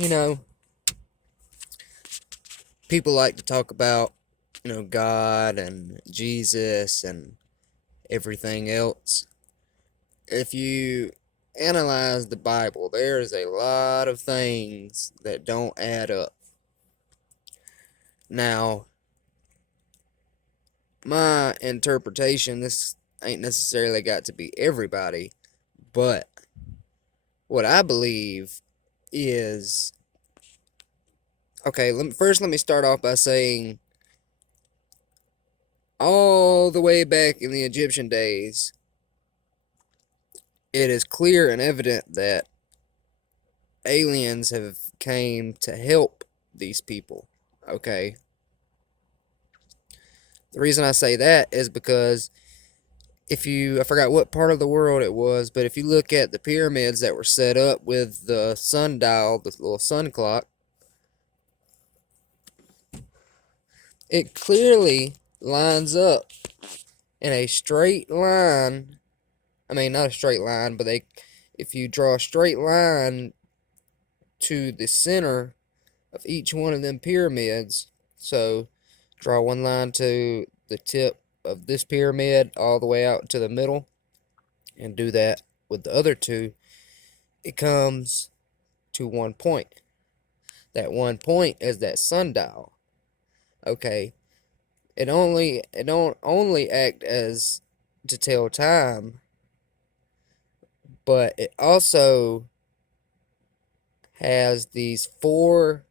You know, people like to talk about, God and Jesus and everything else. If you analyze the Bible, there's a lot of things that don't add up. Now, my interpretation, this ain't necessarily got to be everybody, but what I believe is okay, let me start off by saying all the way back in the Egyptian days, it is clear and evident that aliens have came to help these people. Okay. The reason I say that is because I forgot what part of the world it was, but if you look at the pyramids that were set up with the sundial, the little sun clock, it clearly lines up in a straight line. I mean, not a straight line, but if you draw a straight line to the center of each one of them pyramids, so draw one line to the tip of this pyramid all the way out to the middle, and do that with the other two, it comes to one point. That one point is that sundial. Okay, it don't only act as to tell time, but it also has these four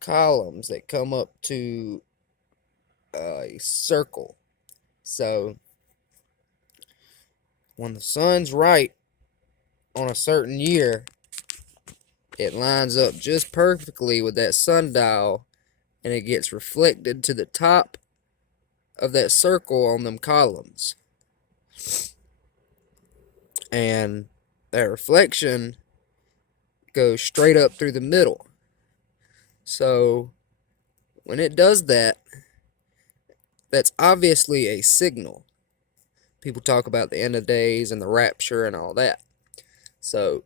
columns that come up to a circle. So when the sun's right on a certain year, it lines up just perfectly with that sundial, and it gets reflected to the top of that circle on them columns. And that reflection goes straight up through the middle. So when it does that, that's obviously a signal. People talk about the end of days and the rapture and all that. So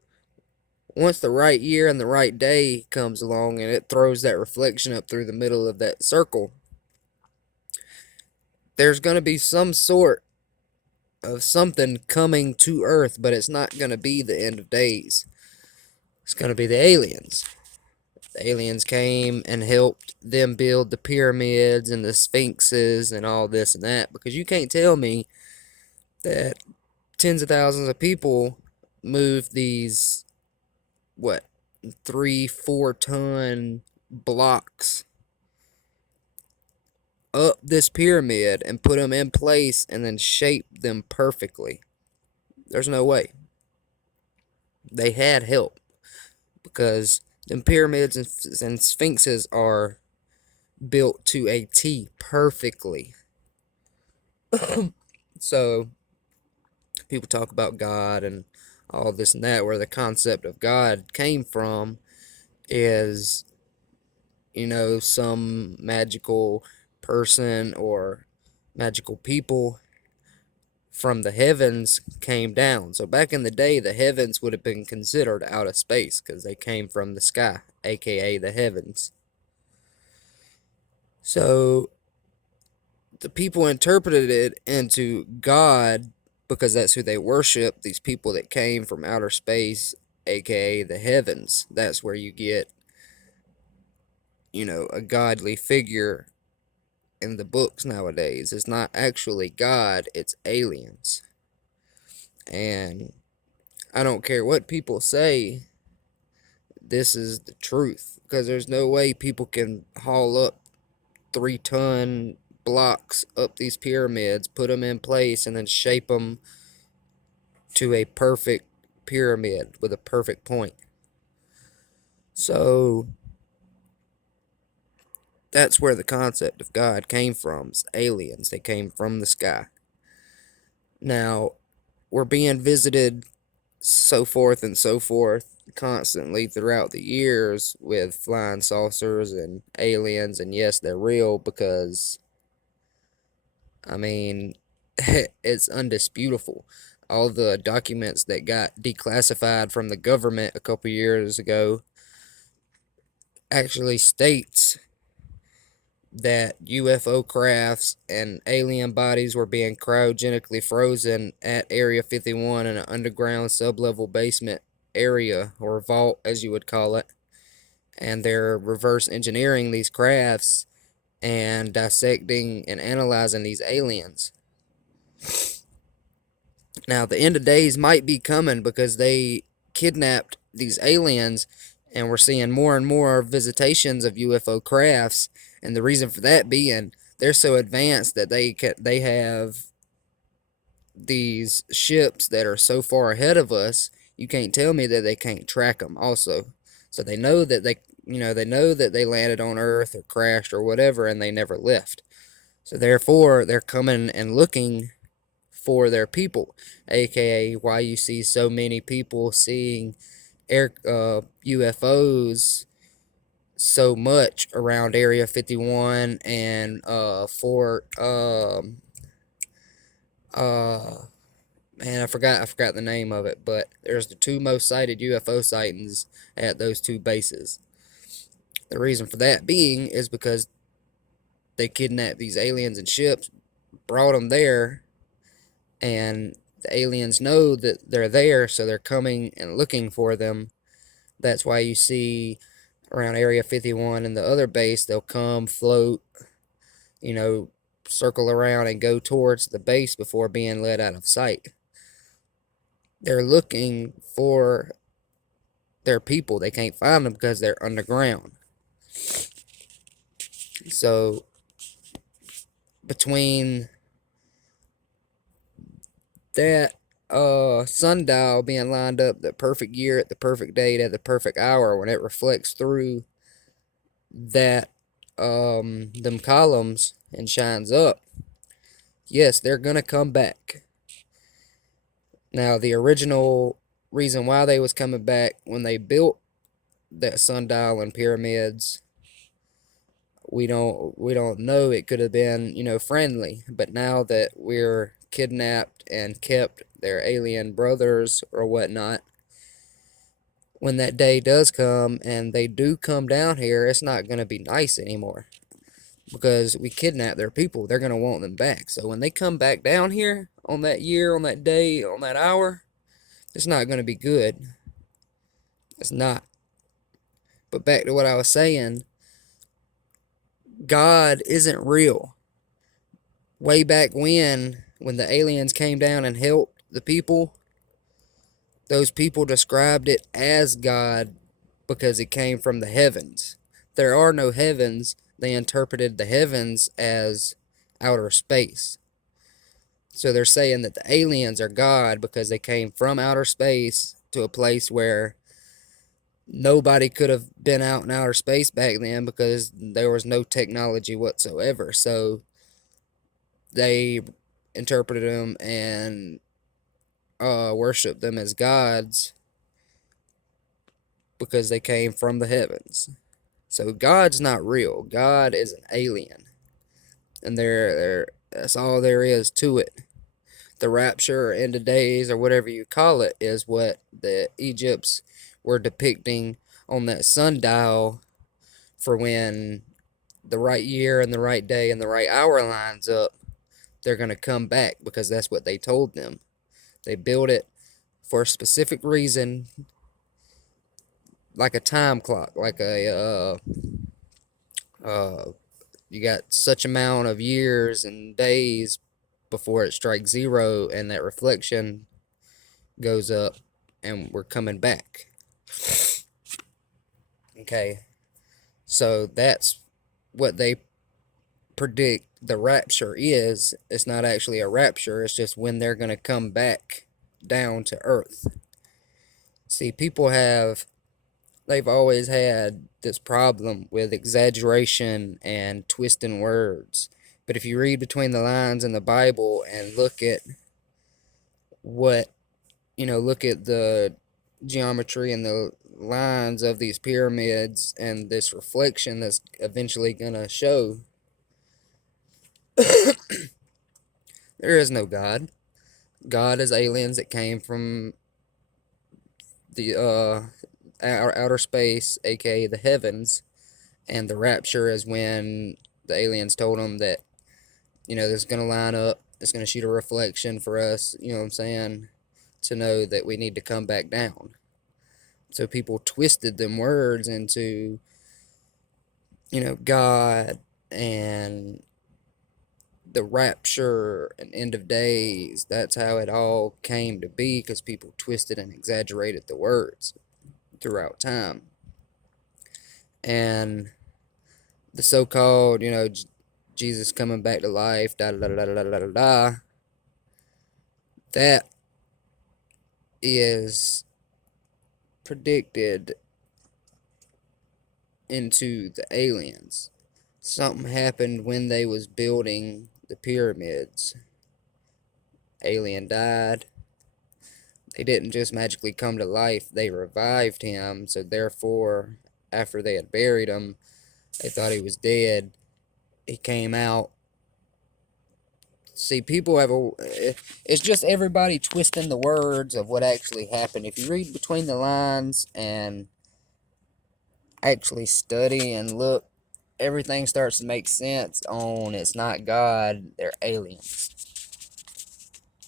once the right year and the right day comes along and it throws that reflection up through the middle of that circle, there's going to be some sort of something coming to Earth, but it's not going to be the end of days. It's going to be the aliens. The aliens came and helped them build the pyramids and the sphinxes and all this and that, because you can't tell me that tens of thousands of people move these, what, 3-4 ton blocks up this pyramid and put them in place and then shape them perfectly. There's no way. They had help, because them pyramids and sphinxes are built to a T perfectly. So people talk about God and all this and that, where the concept of God came from is, some magical person or magical people from the heavens came down. So back in the day, the heavens would have been considered outer space because they came from the sky, aka the heavens. So the people interpreted it into God because that's who they worship, these people that came from outer space, aka the heavens. That's where you get, a godly figure in the books nowadays. It's not actually God, it's aliens. And I don't care what people say, this is the truth, because there's no way people can haul up 3-ton blocks up these pyramids, put them in place, and then shape them to a perfect pyramid with a perfect point. So that's where the concept of God came from. It's aliens. They came from the sky. Now, we're being visited, so forth and so forth, constantly throughout the years with flying saucers and aliens, and yes, they're real, because, I mean, it's undisputable. All the documents that got declassified from the government a couple years ago actually states that UFO crafts and alien bodies were being cryogenically frozen at Area 51 in an underground sublevel basement area, or vault as you would call it. And they're reverse engineering these crafts and dissecting and analyzing these aliens. Now, the end of days might be coming because they kidnapped these aliens, and we're seeing more and more visitations of UFO crafts. And the reason for that being, they're so advanced that they have these ships that are so far ahead of us. You can't tell me that they can't track them. Also, so they know that they know that they landed on Earth or crashed or whatever, and they never left. So therefore, they're coming and looking for their people, aka why you see so many people seeing UFOs so much around Area 51 and Fort man, I forgot the name of it, but there's the two most cited UFO sightings at those two bases. The reason for that being is because they kidnapped these aliens and ships, brought them there, and the aliens know that they're there, so they're coming and looking for them. That's why you see around Area 51 and the other base, they'll come, float, circle around and go towards the base before being let out of sight. They're looking for their people. They can't find them because they're underground. So between that sundial being lined up the perfect year at the perfect date at the perfect hour, when it reflects through that them columns and shines up, yes, they're gonna come back. Now, the original reason why they was coming back when they built that sundial and pyramids, we don't know. It could have been, friendly, but now that we're kidnapped and kept their alien brothers or whatnot, when that day does come and they do come down here, it's not going to be nice anymore because we kidnapped their people. They're going to want them back. So when they come back down here on that year, on that day, on that hour, it's not going to be good. It's not. But back to what I was saying, God isn't real. Way back when the aliens came down and helped the people, those people described it as God because it came from the heavens. There are no heavens. They interpreted the heavens as outer space. So they're saying that the aliens are God because they came from outer space to a place where nobody could have been out in outer space back then because there was no technology whatsoever. So they interpreted them and worshiped them as gods because they came from the heavens. So God's not real. God is an alien, and that's all there is to it. The rapture or end of days or whatever you call it is what the Egypts were depicting on that sundial for when the right year and the right day and the right hour lines up. They're going to come back because that's what they told them. They built it for a specific reason, like a time clock, like you got such amount of years and days before it strikes zero and that reflection goes up and we're coming back. Okay, so that's what they predict the rapture is. It's not actually a rapture, it's just when they're going to come back down to earth. See, they've always had this problem with exaggeration and twisting words. But if you read between the lines in the Bible and look at look at the geometry and the lines of these pyramids and this reflection that's eventually going to show, there is no God. God is aliens that came from the outer space, aka the heavens, And the rapture is when the aliens told them that, this is going to line up, it's going to shoot a reflection for us, you know what I'm saying, to know that we need to come back down. So people twisted them words into, God and the rapture and end of days. That's how it all came to be, because people twisted and exaggerated the words throughout time. And the so-called, Jesus coming back to life, da da da da da da da da, that is predicted into the aliens. Something happened when they was building the pyramids. Alien died. They didn't just magically come to life, they revived him. So therefore, after they had buried him, they thought he was dead. He came out. See, people have it's just everybody twisting the words of what actually happened. If you read between the lines and actually study and look, everything starts to make sense on it's not God, they're aliens.